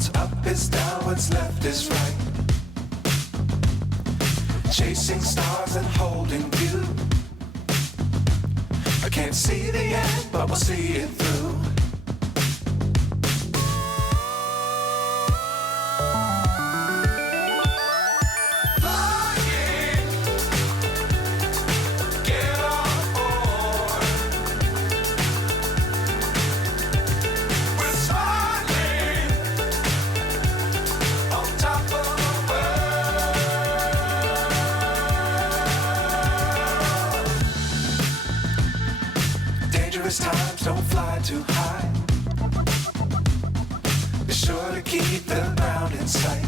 What's up is down, what's left is right. Chasing stars and holding you. I can't see the end, but we'll see it through. Times don't fly too high. Be sure to keep the ground in sight.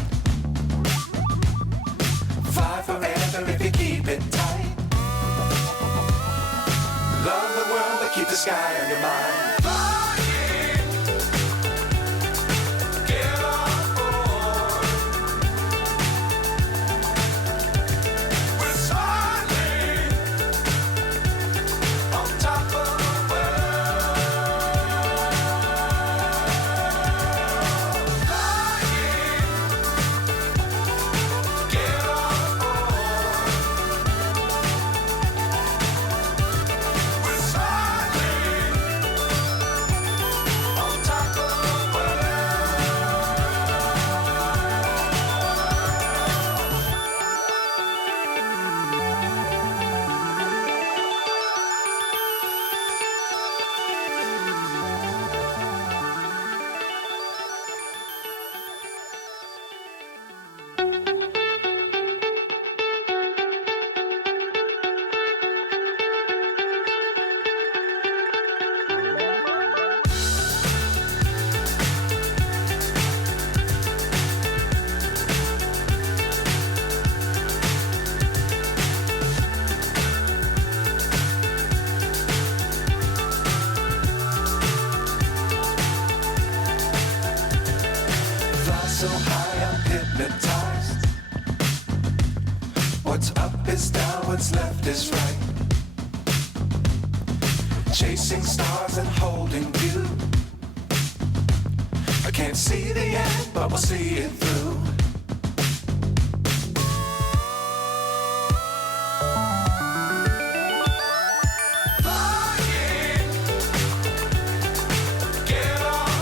Fly forever if you keep it tight. Love the world but keep the sky on your mind. So high I'm hypnotized. What's up is down, what's left is right. Chasing stars and holding you. I can't see the end, but we'll see it through.